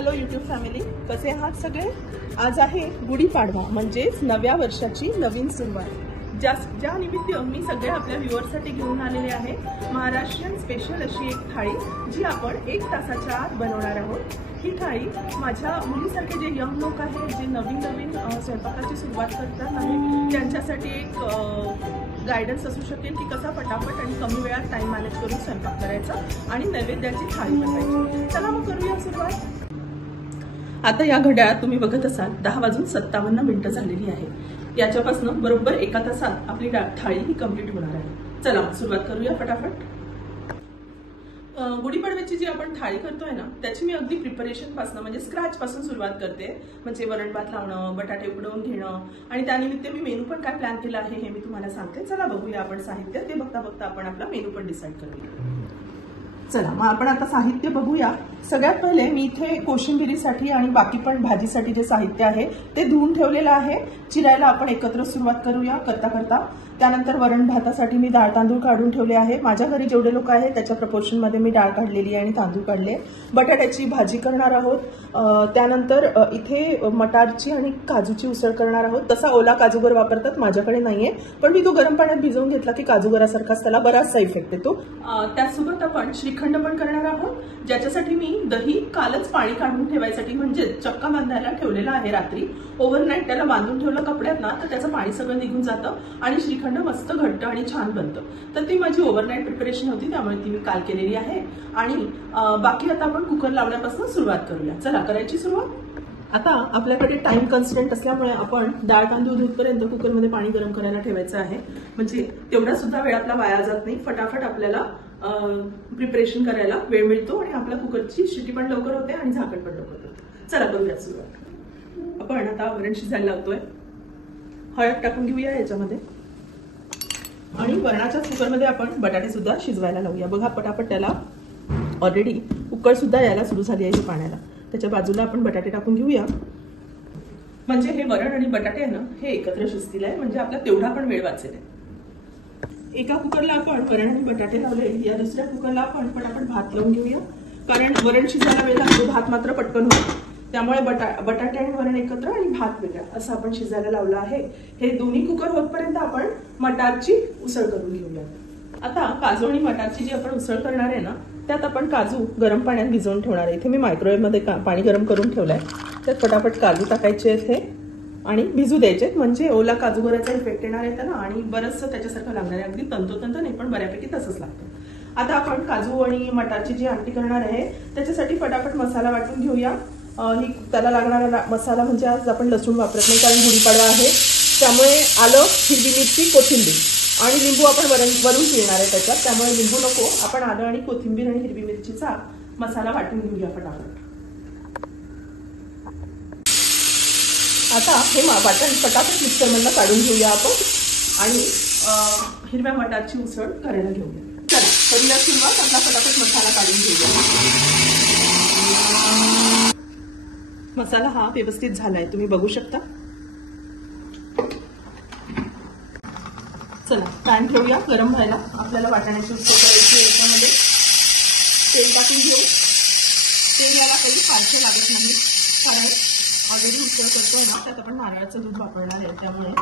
Hello YouTube family, कसे आहात सगळे। आज आहे गुढीपाडवा म्हणजेच नव्या वर्षाची नवीन सुरुवात। ज्या निमित्त मी सगळ्या आपल्या व्ह्यूअर्ससाठी घेऊन आलेले आहे महाराष्ट्रीयन स्पेशल अशी एक थाळी, जी आपण 1 तासाच्या आत बनवणार आहोत। ही थाळी माझ्या मुलीसारखे जे यंग लोक आहेत, जे नवीन स्वयंपाकाची सुरुवात करतात आहे, त्यांच्यासाठी एक गायडन्स असू शकेल की कसा पटापट आणि कमी वेळात टाइम मॅनेज करून स्वयंपाक करायचा आणि नैवेद्याची थाळी बनवायची। चला मग करूया सुरुवात। आता या घड्याळात तुम्ही बघत असाल 10:57 झालेली आहे। याच्यापासून बरोबर 1 तासात आपली थाळी ही कंप्लीट होणार आहे। चला सुरुवात करूया फटाफट। गुढीपाडव्याची जी आपण थाळी करतोय ना, त्याची मी अगदी प्रिपरेशन पासून म्हणजे स्क्रॅच पासून सुरुवात करते। म्हणजे वरण भात लावणं, बटाटे उकडवून घेणं आणि त्यानिमित्त मी मेनू पण काय प्लॅन केला आहे हे मी तुम्हाला सांगते। चला बघूया आपण साहित्य, ते बघता बघता आपण आपला मेनू पण डिसाईड करूया। चला मग आपण आता साहित्य बघूया। सगळ्यात पहिले मी इथे कोशिंबिरीसाठी आणि बाकी पण भाजीसाठी जे साहित्य आहे ते धुवून ठेवलेलं आहे। चिरायला आपण एकत्र सुरुवात करूया करता। त्यानंतर वरण भातासाठी मी डाळ तांदूळ काढून ठेवले आहे। माझ्या घरी जेवढे लोक आहेत त्याच्या प्रपोर्शन मध्ये मी डाळ काढलेली आहे आणि तांदूळ काढले। बटाट्याची भाजी करणार आहोत। त्यानंतर इथे मटारची आणि काजूची उसळ करणार आहोत। तसा ओला काजूगर वापरतात, माझ्याकडे नाहीये, पण मी तो गरम पाण्यात भिजवून घेतला की काजूगरासारखाच त्याला बराचसा इफेक्ट येतो। त्यासोबत आपण श्रीखंड पण करणार आहोत, ज्याच्यासाठी मी दही कालच पाणी काढून ठेवायसाठी म्हणजे चक्का बांधायला ठेवलेला आहे रात्री। ओव्हरनाईट त्याला बांधून ठेवलं कपड्यात ना, तर त्याचं पाणी सगळं निघून जातं आणि श्रीखंड मस्त घट्ट आणि छान बनतं। तर ती माझी ओव्हरनाईट प्रिपरेशन होती, त्यामुळे ती मी काल केलेली आहे। आणि बाकी आता आपण कुकर लावण्यापासून सुरुवात करूया। चला करायची सुरुवात। आता आपल्याकडे टाइम कन्स्टंट असल्यामुळे आपण डाळ तांदूळ धुतपर्यंत कुकरमध्ये पाणी गरम करायला ठेवायचं आहे, म्हणजे तेवढा सुद्धा वेळ आपला वाया जात नाही। फटाफट आपल्याला प्रिपरेशन करायला वेळ मिळतो आणि आपल्या कुकरची शिटी पण लवकर होते आणि झाकण पण लवकर होतं। चला करूया सुरुवात। आपण आता वरण शिजायला लावतोय। हळद टाकून घेऊया याच्यामध्ये आणि वरणाच्या कुकरमध्ये आपण बटाटे सुद्धा शिजवायला लावूया। बघा पटापट त्याला ऑलरेडी उकळ सुद्धा यायला सुरू झाली आहे पाण्याला। त्याच्या बाजूला आपण बटाटे टाकून घेऊया, म्हणजे हे वरण आणि बटाटे आहे ना, हे एकत्र शिजतील आहे, म्हणजे आपला तेवढा पण वेळ वाचेल। एका कुकरला आपण वरण आणि बटाटे लावले, या दुसऱ्या कुकरला आपण पटापट भात लावून घेऊया, कारण वरण शिजायला वेळ लागतो, भात मात्र पटकन होतो। त्यामुळे बटाटे आणि वरण एकत्र आणि भात वेगळा असं आपण शिजायला लावलं आहे। हे दोन्ही कुकर होतपर्यंत आपण मटारची उसळ करून घेऊया। आता काजू आणि मटारची जी आपण उसळ करणार आहे ना, त्यात आपण काजू गरम पाण्यात भिजवून ठेवणार आहे। इथे मी मायक्रोवेव्ह मध्ये पाणी गरम करून ठेवलंय, त्यात पटापट काजू टाकायचे आहेत हे आणि भिजू द्यायचे, म्हणजे ओला काजू गराचा इफेक्ट येणार आहे त्याला आणि बरंचसं त्याच्यासारखं लागणार आहे। अगदी तंतोतंत नाही, पण बऱ्यापैकी तसंच लागतं। आता आपण काजू आणि मटारची जी आमटी करणार आहे त्याच्यासाठी फटाफट मसाला वाटून घेऊया। त्याला लागणारा मसाला म्हणजे आज आपण लसूण वापरत नाही, कारण गुढीपाडवा आहे, त्यामुळे आलं, हिरवी मिरची, कोथिंबीर आणि लिंबू आपण वरून पिळणार आहे त्याच्यात, त्यामुळे लिंबू नको। आपण आलं आणि कोथिंबीर आणि हिरवी मिरचीचा मसाला वाटून घेऊया फटाफट। आता हे वाटण फटाफट मिक्सरमधनं काढून घेऊया आपण आणि हिरव्या मटारची उसळ करायला घेऊया। चला करूया सुरुवात। आपला फटाफट मसाला काढून घेऊया। मसाला हा व्यवस्थित झालाय, तुम्ही बघू शकता। चला पॅन ठेवूया गरम व्हायला। आपल्याला वाटाण्याची उसळ करायची आहे, याच्यामध्ये तेल टाकून घेऊ। तेल याला काही फारसे लागत नाही, कारण ऑलरेडी उसळ करतोय ना, त्यात आपण नारळाचं दूध वापरणार आहे, त्यामुळे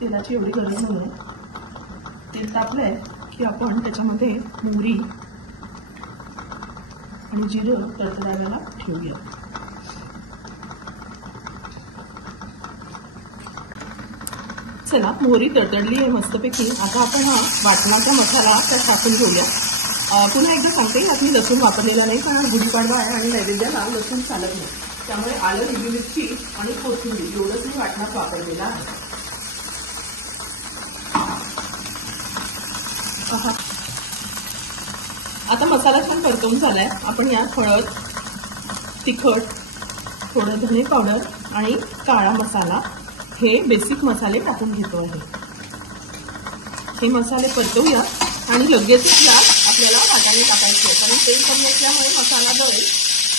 तेलाची एवढी गरज नाही। तेल तापलंय की आपण त्याच्यामध्ये मोहरी आणि जिरं तडतडायला ठेवूया। चला मोहरी तडतडली आहे मस्तपैकी। आता आपण हा वाटणाचा मसाला त्यात टाकून घेऊया। पुन्हा एकदा सांगते, यात मी लसूण वापरलेला नाही, कारण गुढीपाडवा आहे आणि नैवेद्याला लसूण चालत नाही, त्यामुळे आलं, हिरवी मिरची आणि कोथिंबीर एवढंच मी वाटणात वापरलेलं आहे। आता मसाला छान परतवून झालाय। आपण यात हळद, तिखट, थोडं धने पावडर आणि काळा मसाला हे बेसिक मसाले टाकून घेतो आहे। हे मसाले परतवूया आणि लगेच यात आपल्याला वाटाणे टाकायचे, कारण तेल कमी असल्यामुळे मसाला जळेल,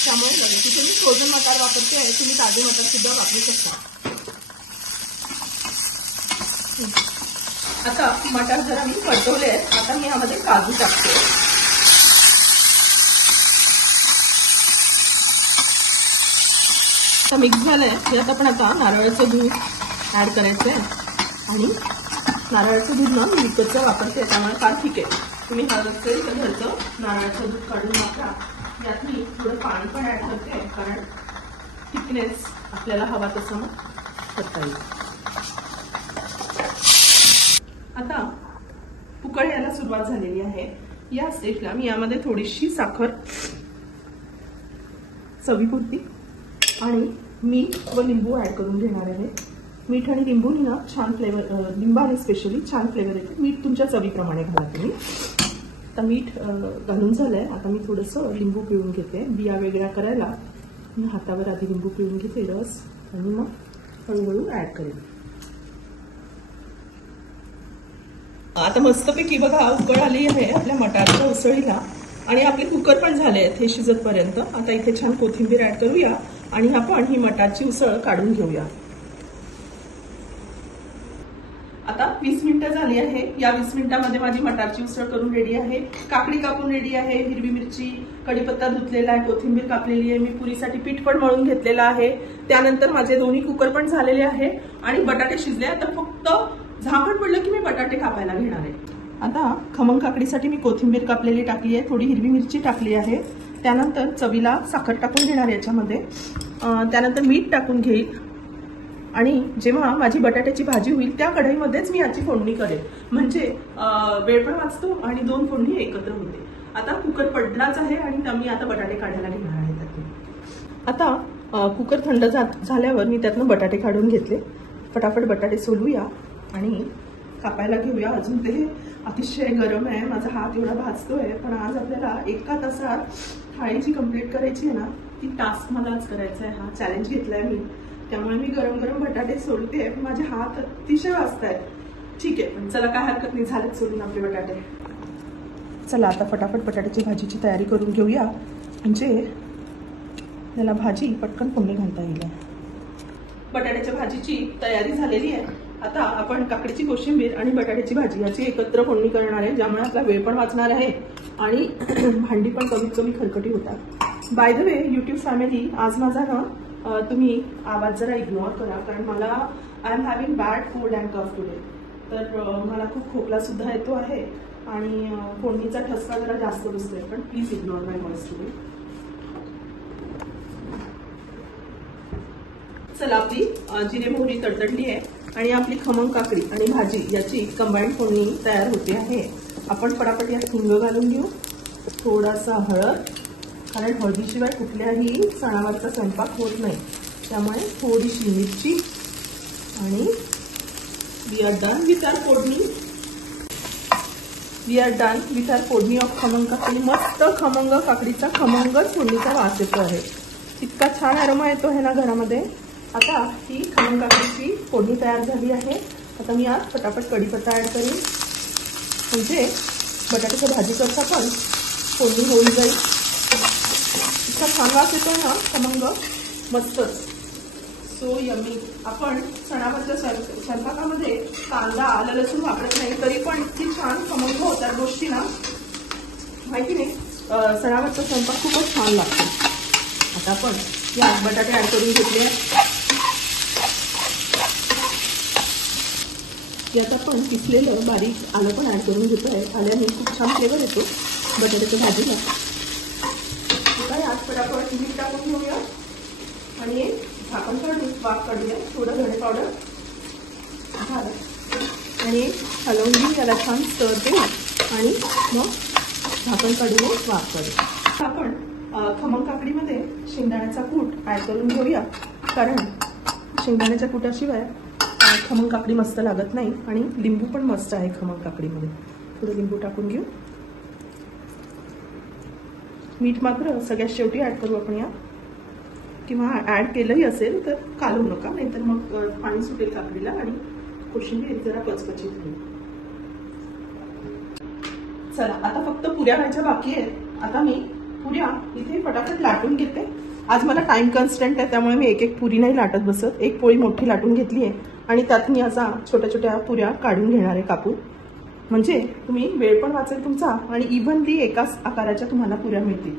त्यामुळे लगेच। इथे मी फ्रोझन मटार वापरते आहे, तुम्ही ताजे मटार सुद्धा वापरू शकता। आता मटार जरा मी परतवले आहेत, आता मी यामध्ये काजू टाकते। आता मिक्स झालंय यात आपण आता नारळाचं दूध ऍड करायचंय आणि नारळाचं दूध ना मी विकतचं वापरते त्यामुळे फार ठीक आहे. तुम्ही हवं असेल तर घरचं नारळाचं दूध काढून वापरा. यात मी थोडं पाणी पण ऍड करते कारण थिकनेस आपल्याला हवा तसं करता येईल. आता उकळ यायला सुरुवात झालेली आहे. या स्टेजला मी यामध्ये थोडीशी साखर चवीपुरती आणि मीठ व लिंबू ऍड करून घेणार आहे. मीठ आणि लिंबूनी ना छान फ्लेवर, लिंबाने स्पेशली छान फ्लेवर येते. मीठ तुमच्या चवीप्रमाणे घाला तुम्ही. आता मीठ घालून झालंय. आता मी थोडंसं लिंबू पिळून घेते. बिया वेगळ्या करायला मी हातावर आधी लिंबू पिळून घेते रस आणि मग हळूहळू ऍड करेन. आता मस्तपैकी बघा उकळ आली आहे आपल्या मटारच्या उसळीला आणि आपले कुकर पण झाले आहेत हे शिजतपर्यंत. आता इथे छान कोथिंबीर ऍड करूया आणि आपण ही मटारची उसळ काढून घेऊया. आता 20 मिनिटं झाली आहे. या 20 मिनिटांमध्ये माझी मटारची उसळ करून रेडी आहे. काकडी कापून रेडी आहे, हिरवी मिरची, कढीपत्ता धुतलेला आहे, कोथिंबीर कापलेली आहे. मी पुरीसाठी पीठ पण मळून घेतलेलं आहे. त्यानंतर माझे दोन्ही कुकर पण झालेले आहे आणि बटाटे शिजले. आता फक्त झाकण पडलं की मी बटाटे कापायला घेणार आहे. आता खमंग काकडीसाठी मी कोथिंबीर कापलेली टाकली आहे, थोडी हिरवी मिरची टाकली आहे. त्यानंतर चवीला साखर टाकून घेणार याच्यामध्ये. त्यानंतर मीठ टाकून घेईल आणि जेव्हा माझी बटाट्याची भाजी होईल त्या कढईमध्येच मी याची फोडणी करेन. म्हणजे वेळ पण वाचतो आणि दोन फोडणी एकत्र होते. आता कुकर पडलाच आहे आणि मी आता बटाटे काढायला घेणार आहे त्यातून. आता कुकर थंड झाल्यावर मी त्यातनं बटाटे काढून घेतले. फटाफट बटाटे सोलूया आणि कापायला घेऊया. अजून ते अतिशय गरम आहे, माझा हात एवढा भाजतोय. पण आज आपल्याला 1 तासात थाळी जी कंप्लीट करायची आहे ना ती टास्क मलाच करायचा आहे. हा चॅलेंज घेतलाय मी, त्यामुळे मी गरम गरम बटाटे सोलते. माझे हात अतिशय वाजतायत. ठीक आहे पण चला काय हरकत नाही, झालेत सोडून आपले बटाटे. चला आता फटाफट बटाट्याची भाजीची तयारी करून घेऊया म्हणजे त्याला भाजी पटकन फोडणी घालता येईल. बटाट्याच्या भाजीची तयारी झालेली आहे. आता आपण काकडीची कोशिंबीर आणि बटाट्याची भाजी याची एकत्र फोडणी करणार आहे, ज्यामुळे आपला वेळ पण वाचणार आहे आणि भांडी पण कमीत कमी खरकटी होतात. By the way YouTube family, आज माझा ना तुम्ही आवाज जरा इग्नोर करा कारण मला I am having bad cold and cough today. तर मला खूप खोकला सुद्धा येतो आहे आणि फोडणीचा ठसका जरा जास्त बसतोय. पण please ignore my voice today. चला आपली जिरे मोहरी तडतडली आहे आणि आपली खमंग काकडी आणि भाजी याची कंबाईंड फोडणी तयार होते आहे. आपण पटापट यात हिंग घालून घेऊ, थोडासा हळद, कारण हळदीशिवाय कुठल्याही सणावारचा स्वयंपाक होत नाही. त्यामुळे थोडीशी मिरची आणि वी आर डन विथ आवर फोडणी. वी आर डन विथ आवर फोडणी ऑफ खमंग काकडी. मस्त खमंग काकडीचा खमंगच फोडणीचा वास येतो आहे. इतका छान अरोमा येतो आहे ना घरामध्ये. आता ही खमंग काकडीची फोडणी तयार झाली आहे. आता मी आज फटाफट कढीपत्ता ऍड करेन म्हणजे बटाट्याच्या भाजी करता पण फोडणी होऊन जाईल. इतका छान वास येतोय ना खमंग, मस्तच, सो यमी. आपण सणावरच्या स्वयंपाकामध्ये कांदा आलं लसूण वापरत नाही तरी पण इतकी छान खमंग होतात गोष्टी ना, माहिती नाही. सणावरचा स्वयंपाक खूपच छान लागतो. आता आपण या बटाटे ऍड करून घेतले. यात आपण पिसलेलं बारीक आलं पण ऍड करून घेतोय. आल्याने खूप छान फ्लेवर येतो बटाट्याच्या भाजीला. आता यात पटापट मीठ टाकून घेऊया आणि झाकण काढून वाफ काढूया. थोडं धणे पावडर झालं आणि हलवून घेऊ. याला छान स्टर देऊ आणि मग झाकण काढून वाफ काढू. आपण खमंग काकडीमध्ये शेंगदाण्याचा कूट ऍड करून घेऊया कारण शेंगदाण्याच्या कुटाशिवाय खमंग काकडी मस्त लागत नाही आणि लिंबू पण मस्त आहे खमंग काकडीमध्ये. थोडं लिंबू टाकून घेऊ. मीठ मात्र सगळ्यात शेवटी ऍड करू आपण या, किंवा ऍड केलंही असेल तर कालवू नका, नाहीतर मग पाणी सुटेल काकडीला आणि कोशिंबीर जरा पचपचीत होईल. चला आता फक्त पुऱ्या व्हायच्या बाकी आहेत. आता मी पुऱ्या इथे फटाफट लाटून घेते. आज मला टाइम कन्स्टंट आहे त्यामुळे मी एक एक पुरी नाही लाटत बसत. एक पोळी मोठी लाटून घेतली आहे आणि त्यात मी असा छोट्या छोट्या पुऱ्या काढून घेणार आहे कापून. म्हणजे तुम्ही वेळ पण वाचेल तुमचा आणि इव्हनली एकाच आकाराच्या तुम्हाला पुऱ्या मिळतील.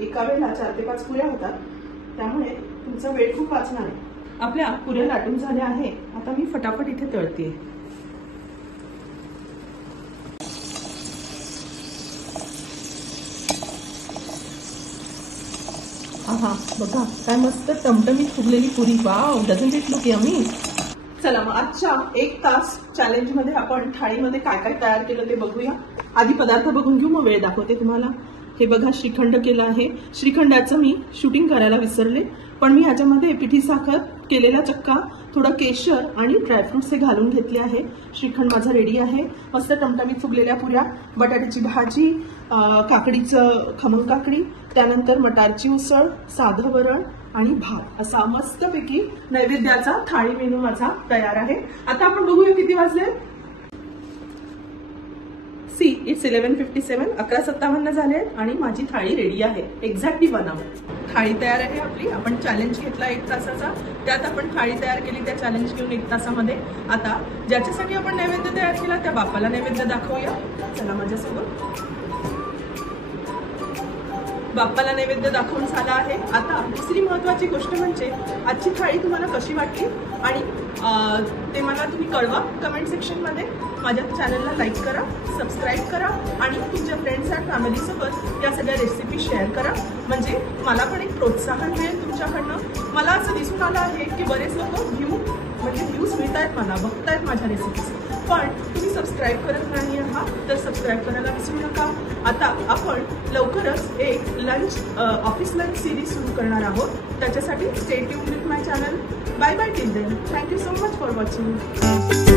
एका वेळेला 4 ते 5 पुऱ्या होतात त्यामुळे तुमचा वेळ खूप वाचणार आहे. आपल्या पुऱ्या लाटून झाल्या आहे. आता मी फटाफट इथे तळते. आहा, बघा काय मस्त टमटमीत फुगलेली पुरी. Wow, doesn't it look yummy. चला मग आजच्या 1 तास चॅलेंज मध्ये आपण थाळीमध्ये काय काय तयार केलं ते बघूया. आधी पदार्थ बघून घेऊ, मग वेळ दाखवते तुम्हाला. हे बघा, श्रीखंड केलं आहे. श्रीखंडाचं मी शूटिंग करायला विसरले, पण मी ह्याच्यामध्ये पिठी साखर, केलेला चक्का, थोडं केशर आणि ड्रायफ्रुट्स हे घालून घेतले आहे. श्रीखंड माझा रेडी आहे. मस्त टमटमीत फुगलेल्या पुऱ्या, बटाट्याची भाजी, काकडीचं खमंग काकडी, त्यानंतर मटारची उसळ, साधं वरण आणि भात, असा मस्तपैकी नैवेद्याचा थाळी मेनू माझा तयार आहे. आता आपण बघूया किती वाजले. C, it's 11:57. 11:57 झाले आणि माझी थाळी रेडी आहे. एक्झॅक्टली 1 आवर. थाळी तयार आहे आपली. आपण चॅलेंज घेतला 1 तासाचा, त्यात आपण थाळी तयार केली त्या चॅलेंज घेऊन 1 तासामध्ये. आता ज्याच्यासाठी आपण नैवेद्य तयार केला त्या बाप्पाला नैवेद्य दाखवूया. चला माझ्यासोबत. बाप्पाला नैवेद्य दाखवून झाला आहे. आता दुसरी महत्वाची गोष्ट म्हणजे आजची थाळी तुम्हाला कशी वाटली आणि ते मला तुम्ही कळवा कमेंट सेक्शन मध्ये. माझ्या चॅनलला लाईक करा, सबस्क्राईब करा आणि तुमच्या फ्रेंड्स अँड फॅमिलीसोबत या सगळ्या रेसिपी शेअर करा. म्हणजे मला पण एक प्रोत्साहन मिळेल तुमच्याकडनं. मला असं दिसून आलं आहे की बरेच लोक व्ह्यूज मिळत आहेत, मला बघतायत माझ्या रेसिपीज, पण तुम्ही सबस्क्राईब करत नाही आहात, तर सबस्क्राईब करायला विसरू नका. आता आपण लवकरच एक लंच ऑफिस लंच सिरीज सुरू करणार आहोत. त्याच्यासाठी stay tuned with my channel. Bye bye till then. Thank you so much for watching.